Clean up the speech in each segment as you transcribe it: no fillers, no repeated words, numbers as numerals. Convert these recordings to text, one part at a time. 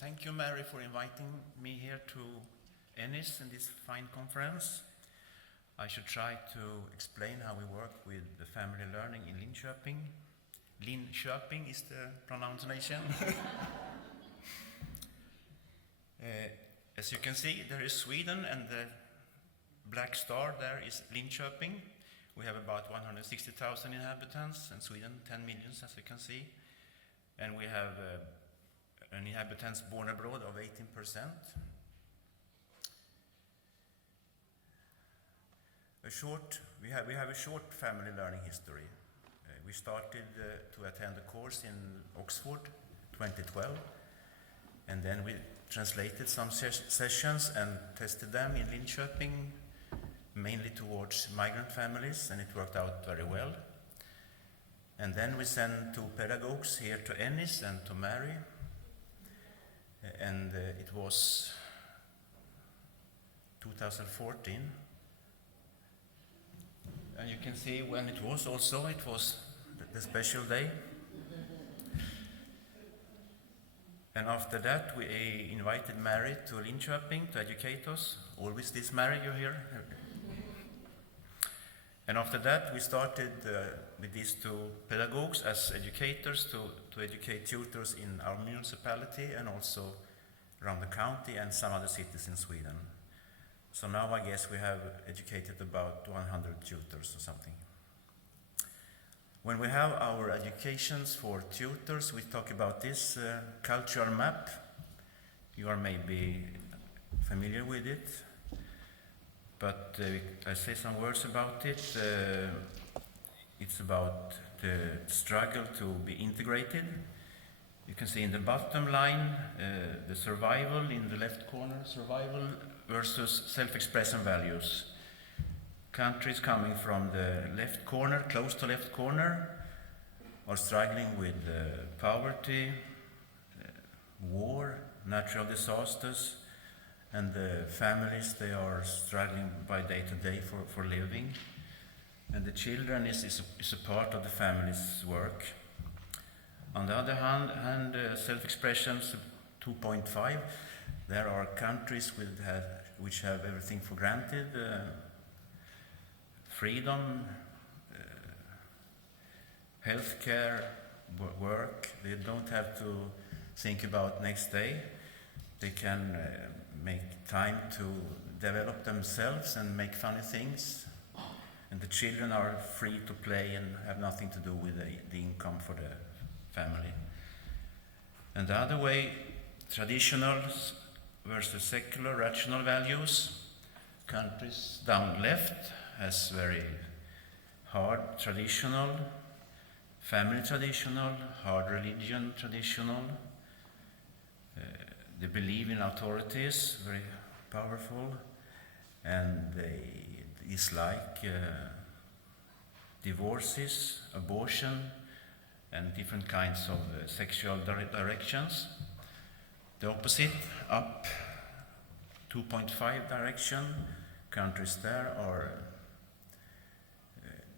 Thank you, Mary, for inviting me here to Ennis in this fine conference. I should try to explain how we work with the family learning in Linköping. Linköping is the pronunciation. As you can see, there is Sweden, and the black star there is Linköping. We have about 160,000 inhabitants, and Sweden 10 million, as you can see. And we have an inhabitants born abroad of 18%. We have a short family learning history. We started to attend a course in Oxford 2012, and then we translated some sessions and tested them in Linköping, mainly towards migrant families, and it worked out very well. And then we sent two pedagogues here to Ennis and to Mary, and it was 2014. And you can see when it was also, it was the special day. And after that, we invited Mary to Linköping to educate us. Always this Mary, you hear? And after that, we started with these two pedagogues as educators to educate tutors in our municipality and also around the county and some other cities in Sweden. So now I guess we have educated about 100 tutors or something. When we have our educations for tutors, we talk about this cultural map. You are maybe familiar with it, but I say some words about it. It's about the struggle to be integrated. You can see in the bottom line, the survival in the left corner, survival versus self-expression values. Countries coming from the left corner, close to left corner, are struggling with poverty, war, natural disasters, and the families, they are struggling by day to day for living. And the children is a part of the family's work. On the other hand, self-expressions 2.5, there are countries which have everything for granted, freedom, healthcare, work. They don't have to think about next day. They can make time to develop themselves and make funny things. And the children are free to play and have nothing to do with the income for the family. And the other way, traditional versus secular, rational values. Countries down left has very hard traditional, family traditional, hard religion traditional. They believe in authorities, very powerful, and they dislike divorces, abortion, and different kinds of sexual directions. The opposite, up 2.5 direction, countries there are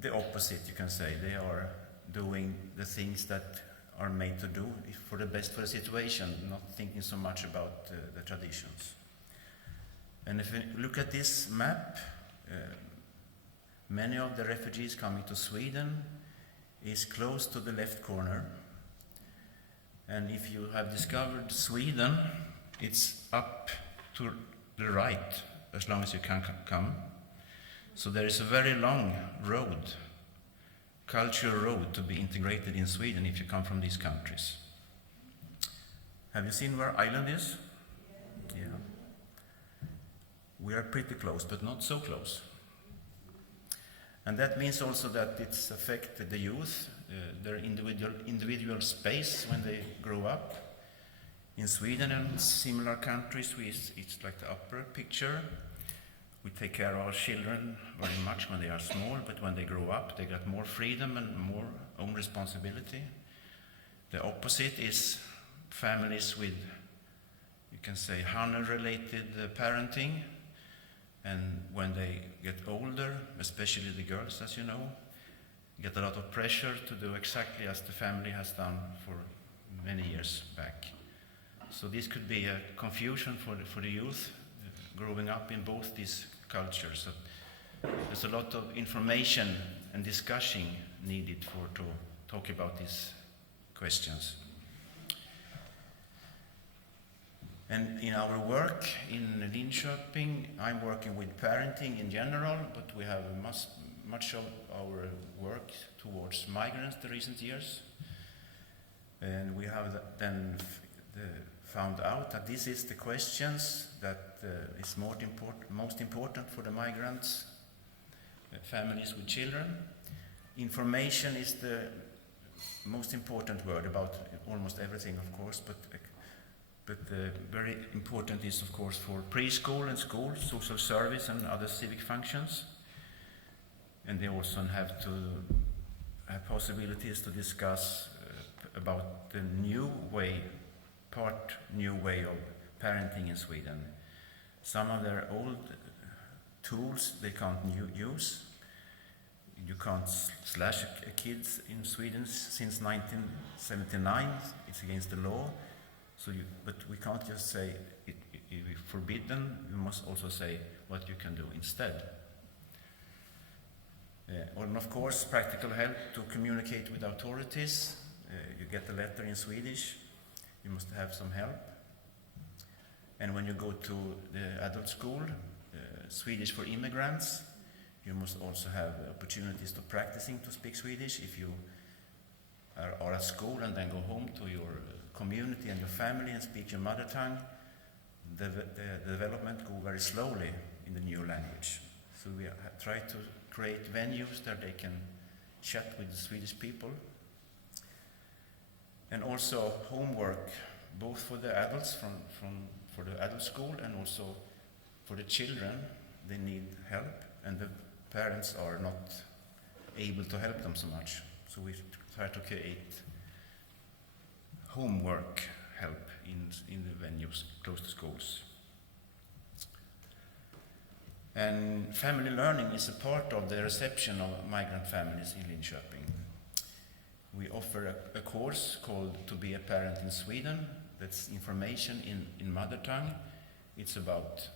the opposite, you can say. They are doing the things that are made to do for the best for the situation, not thinking so much about the traditions. And if you look at this map, many of the refugees coming to Sweden is close to the left corner. And if you have discovered Sweden, it's up to the right as long as you can come. So there is a very long road, cultural road, to be integrated in Sweden if you come from these countries. Have you seen where Ireland is? Yeah. We are pretty close, but not so close. And that means also that it's affected the youth, their individual space when they grow up. In Sweden and similar countries, it's like the upper picture. We take care of our children very much when they are small, but when they grow up, they get more freedom and more own responsibility. The opposite is families with, you can say, honor-related parenting. And when they get older, especially the girls, as you know, get a lot of pressure to do exactly as the family has done for many years back. So this could be a confusion for the youth growing up in both these cultures. So there's a lot of information and discussion needed to talk about these questions. And in our work in Linköping, I'm working with parenting in general, but we have much of our work towards migrants the recent years. And we have then found out that this is the questions that is most important for the migrants, families with children. Information is the most important word about almost everything, of course, but very important is, of course, for preschool and school, social service and other civic functions. And they also have to have possibilities to discuss about the new way of parenting in Sweden. Some of their old tools they can't use. You can't slash a kid in Sweden since 1979. It's against the law. But we can't just say it forbidden. We must also say what you can do instead. And of course, practical help to communicate with authorities. You get a letter in Swedish. You must have some help. And when you go to the adult school, Swedish for immigrants, you must also have opportunities to practicing to speak Swedish. If you are at school and then go home to your community and your family and speak your mother tongue, the development go very slowly in the new language. So we try to create venues that they can chat with the Swedish people. And also homework, both for the adults for the adult school and also for the children. They need help, and the parents are not able to help them so much. So we try to create homework help in the venues close to schools. And family learning is a part of the reception of migrant families in Linköping. We offer a course called To Be a Parent in Sweden. That's information in mother tongue. It's about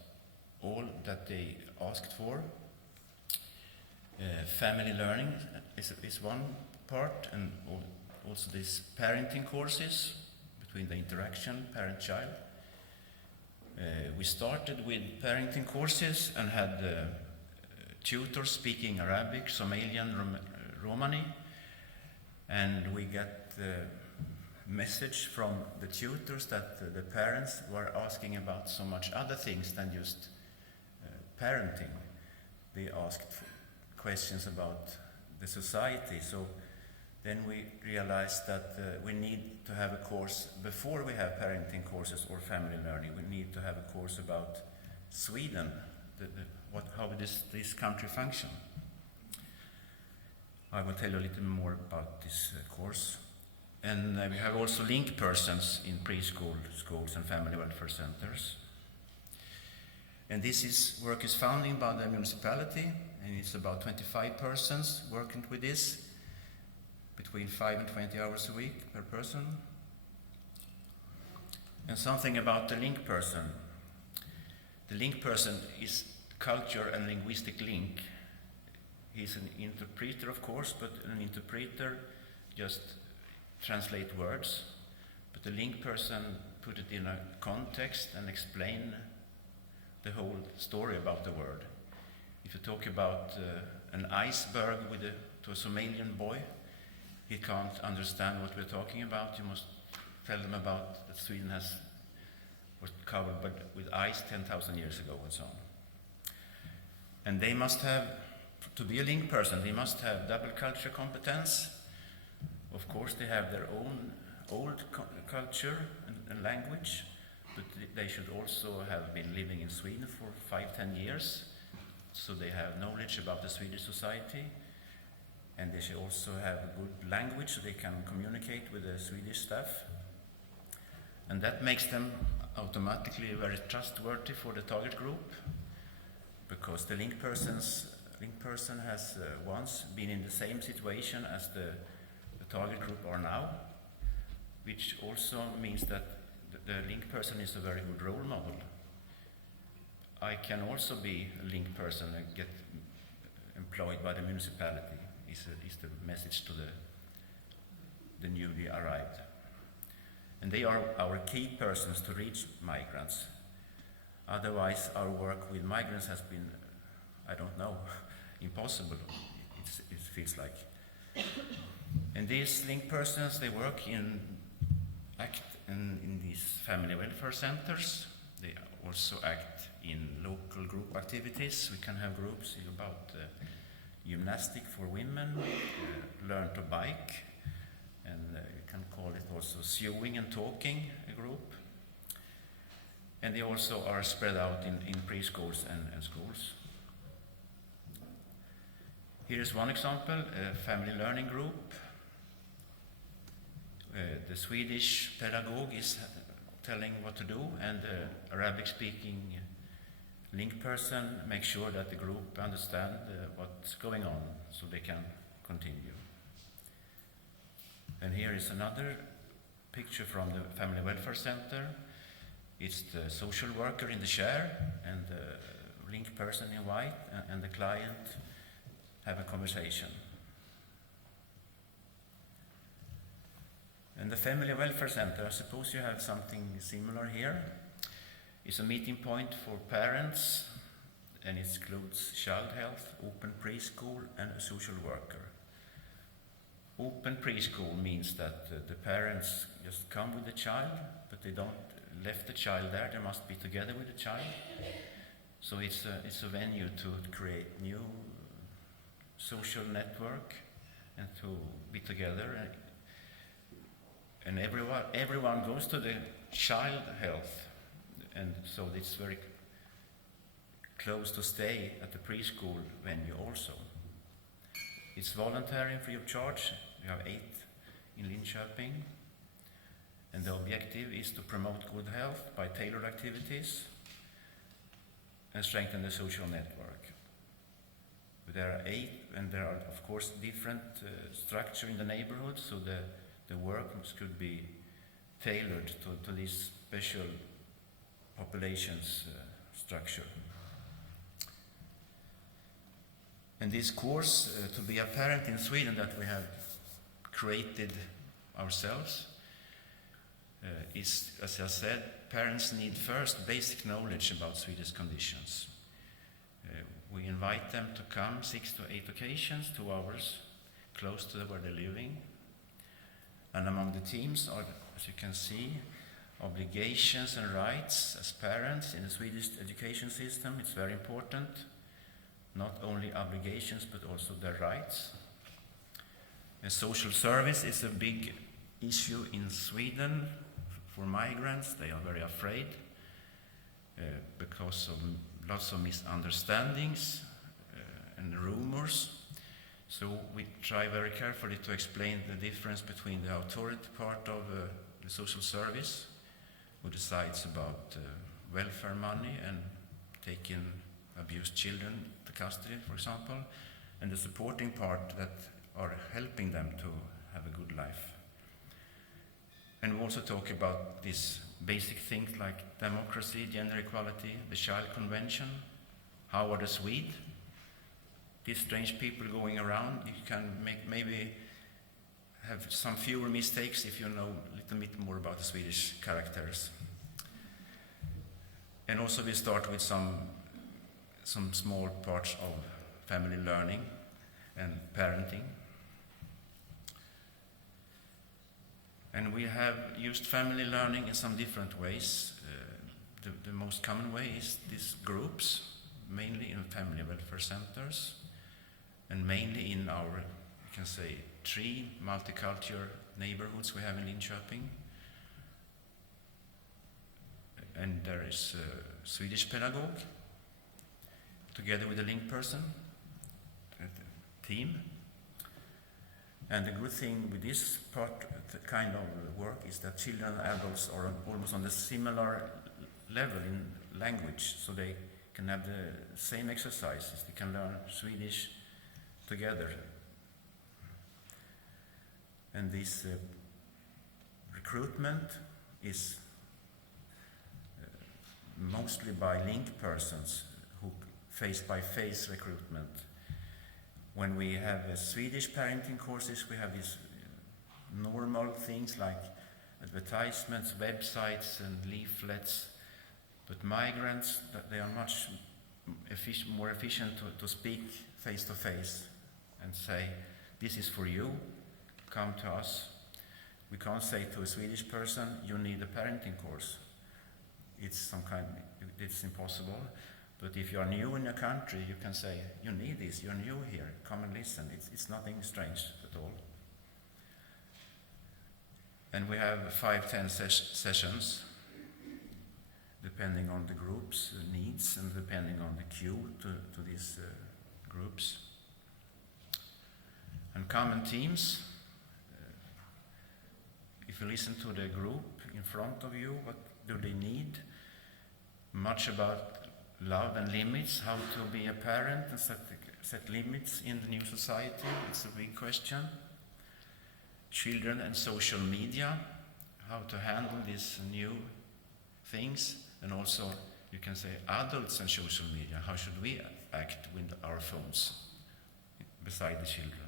all that they asked for. Family learning is one part, and also these parenting courses between the interaction parent-child. We started with parenting courses and had tutors speaking Arabic, Somalian, Romani, and we got the message from the tutors that the parents were asking about so much other things than just parenting. They asked questions about the society. So then we realized that we need to have a course before we have parenting courses or family learning. We need to have a course about Sweden, how this country function. I will tell you a little more about this course. And we have also link persons in preschool, schools and family welfare centers. And this work is funded by the municipality, and it's about 25 persons working with this, between 5 and 20 hours a week per person. And something about the link person. The link person is culture and linguistic link. He's an interpreter, of course, but an interpreter just translate words. But the link person put it in a context and explain the whole story about the word. If you talk about an iceberg to a Somalian boy, he can't understand what we're talking about. You must tell them about that Sweden was covered with ice 10,000 years ago and so on. And they must have, to be a link person, they must have double culture competence. Of course, they have their own old culture and language, but they should also have been living in Sweden for 5-10 years, so they have knowledge about the Swedish society. And they should also have a good language so they can communicate with the Swedish staff. And that makes them automatically very trustworthy for the target group, because the link person has once been in the same situation as the target group are now, which also means that the link person is a very good role model. I can also be a link person and get employed by the municipality, is the message to the newly arrived. And they are our key persons to reach migrants. Otherwise, our work with migrants has been, I don't know, impossible, it feels like. And these link persons, they work act in these family welfare centers. They also act in local group activities. We can have groups about gymnastic for women, learn to bike, and you can call it also sewing and talking, a group. And they also are spread out in preschools and schools. Here is one example, a family learning group. The Swedish pedagogue is telling what to do, and the Arabic-speaking link person makes sure that the group understand what's going on so they can continue. And here is another picture from the Family Welfare Center. It's the social worker in the chair and the link person in white and the client have a conversation. And the Family Welfare Center, I suppose you have something similar here. It's a meeting point for parents, and it includes child health, open preschool, and a social worker. Open preschool means that the parents just come with the child, but they don't left the child there. They must be together with the child. So it's a venue to create new social network and to be together. And everyone goes to the child health, and so it's very close to stay at the preschool venue also. It's voluntary and free of charge. We have 8 in Linköping. And the objective is to promote good health by tailored activities and strengthen the social network. But there are 8, and there are, of course, different structure in the neighborhood, so the work could be tailored to this special population's structure. And this course, to be a parent in Sweden, that we have created ourselves, is, as I said, parents need first basic knowledge about Swedish conditions. We invite them to come 6 to 8 occasions, 2 hours, close to where they're living. And among the themes are, as you can see, obligations and rights as parents in the Swedish education system. It's very important. Not only obligations, but also their rights. Social service is a big issue in Sweden for migrants. They are very afraid because of lots of misunderstandings and rumors. So we try very carefully to explain the difference between the authority part of the social service, who decides about welfare money and taking abused children to custody, for example, and the supporting part that are helping them to have a good life. And we also talk about these basic things like democracy, gender equality, the Child Convention, how are the Swedes, these strange people going around. You can maybe have some fewer mistakes if you know a little bit more about the Swedish characters. And also we start with some small parts of family learning and parenting. And we have used family learning in some different ways. The most common way is these groups, mainly in family welfare centers, and mainly in our, you can say, 3 multicultural neighborhoods we have in Linköping. And there is a Swedish pedagogue, together with a link person, a team. And the good thing with this kind of work is that children and adults are almost on the similar level in language, so they can have the same exercises. They can learn Swedish together. And this recruitment is mostly by link persons who face-by-face recruitment. When we have Swedish parenting courses, we have these normal things like advertisements, websites and leaflets, but migrants, they are much more efficient to speak face-to-face and say, this is for you, come to us. We can't say to a Swedish person, you need a parenting course. It's impossible. But if you are new in a country, you can say, you need this, you're new here, come and listen. It's nothing strange at all. And we have 5-10 sessions, depending on the group's needs and depending on the queue to these groups. And common themes. If you listen to the group in front of you, what do they need? Much about love and limits, how to be a parent and set limits in the new society. It's a big question. Children and social media, how to handle these new things. And also, you can say adults and social media, how should we act with our phones beside the children?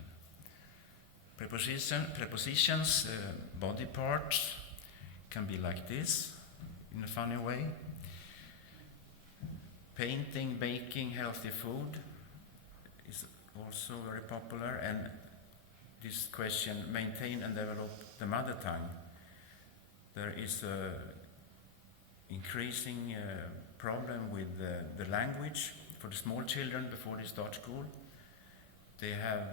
Prepositions, body parts, can be like this, in a funny way. Painting, baking, healthy food is also very popular. And this question, maintain and develop the mother tongue. There is a increasing problem with the language for the small children before they start school. They have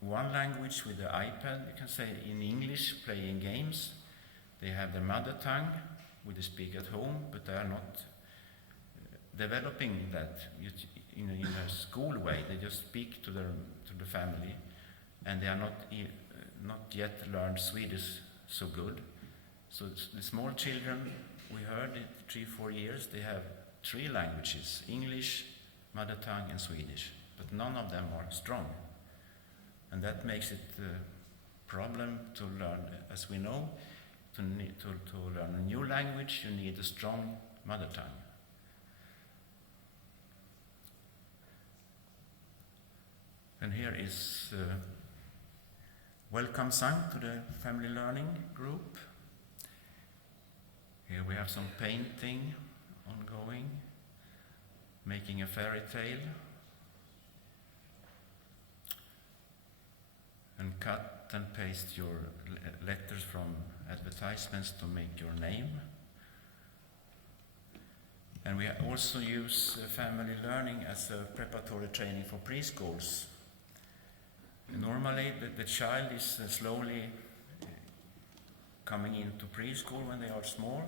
one language with the iPad, you can say in English, playing games. They have their mother tongue, which they speak at home, but they are not developing that in a school way. They just speak to the family, and they are not yet learned Swedish so good. So the small children, we heard it 3-4 years, they have 3 languages: English, mother tongue, and Swedish. But none of them are strong, and that makes it a problem to learn. As we know, to learn a new language, you need a strong mother tongue. And here is welcome song to the family learning group. Here we have some painting ongoing, making a fairy tale, and cut and paste your letters from advertisements to make your name. And we also use family learning as a preparatory training for preschools. Normally, the child is slowly coming into preschool when they are small,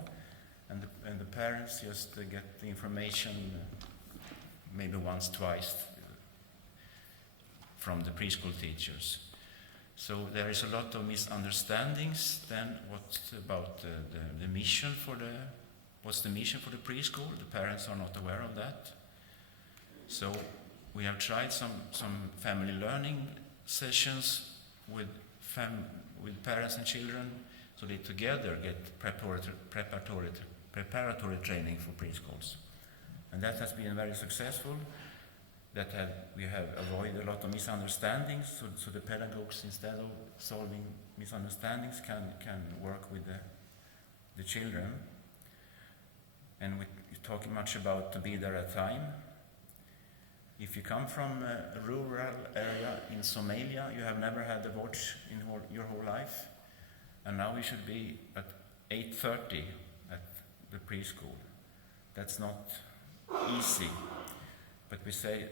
and the parents just get the information maybe once, twice from the preschool teachers. So there is a lot of misunderstandings. Then what's about the mission what's the mission for the preschool? The parents are not aware of that. So we have tried some family learning sessions with parents and children, so they together get preparatory training for preschools. And that has been very successful. We have avoided a lot of misunderstandings, so the pedagogues, instead of solving misunderstandings, can work with the children. And we're talking much about to be there at time. If you come from a rural area in Somalia, you have never had a watch in your whole life, and now we should be at 8:30 at the preschool. That's not easy, but we say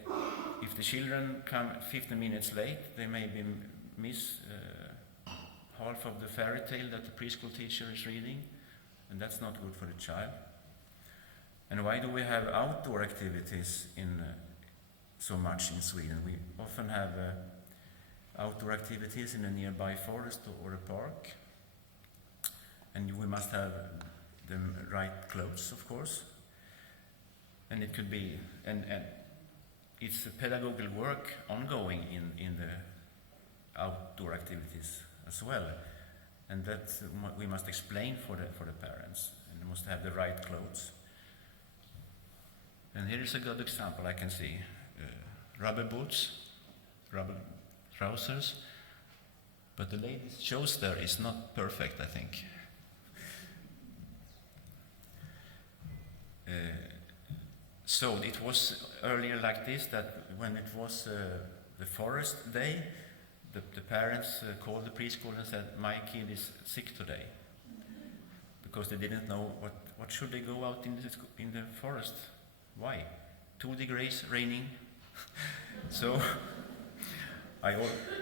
if the children come 15 minutes late, they maybe miss half of the fairy tale that the preschool teacher is reading, and that's not good for the child. And why do we have outdoor activities so much in Sweden? We often have outdoor activities in a nearby forest or a park, and we must have the right clothes, of course. And it could be, and it's a pedagogical work ongoing in the outdoor activities as well. And that we must explain for the parents, and they must have the right clothes. And here is a good example I can see. Rubber boots, rubber trousers, but the lady's shoes there is not perfect, I think. So it was earlier like this, that when it was the forest day, the parents called the preschool and said, my kid is sick today. Because they didn't know what should they go out in the forest. Why? 2 degrees, raining. So I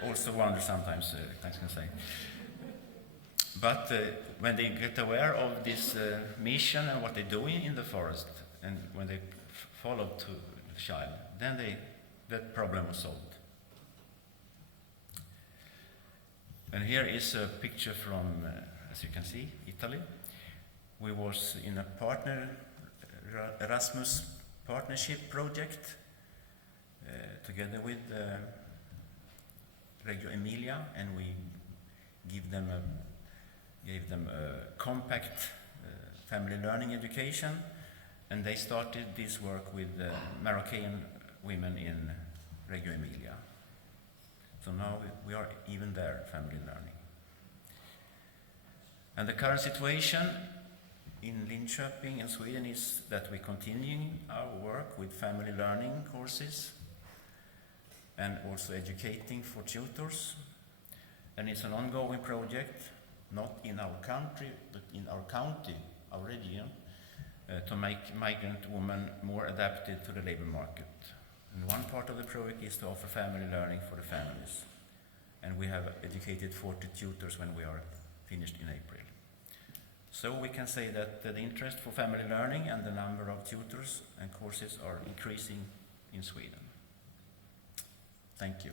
also wonder sometimes, I can say. But when they get aware of this mission and what they're doing in the forest, and when they follow to the child, then that problem was solved. And here is a picture from, as you can see, Italy. We was in a Erasmus partnership project together with Reggio Emilia, and we gave them a compact family learning education, and they started this work with Moroccan women in Reggio Emilia. So now we are even there, family learning. And the current situation in Linköping in Sweden is that we continue our work with family learning courses and also educating for tutors. And it's an ongoing project, not in our country, but in our county, our region, to make migrant women more adapted to the labor market. And one part of the project is to offer family learning for the families. And we have educated 40 tutors when we are finished in April. So we can say that the interest for family learning and the number of tutors and courses are increasing in Sweden. Thank you.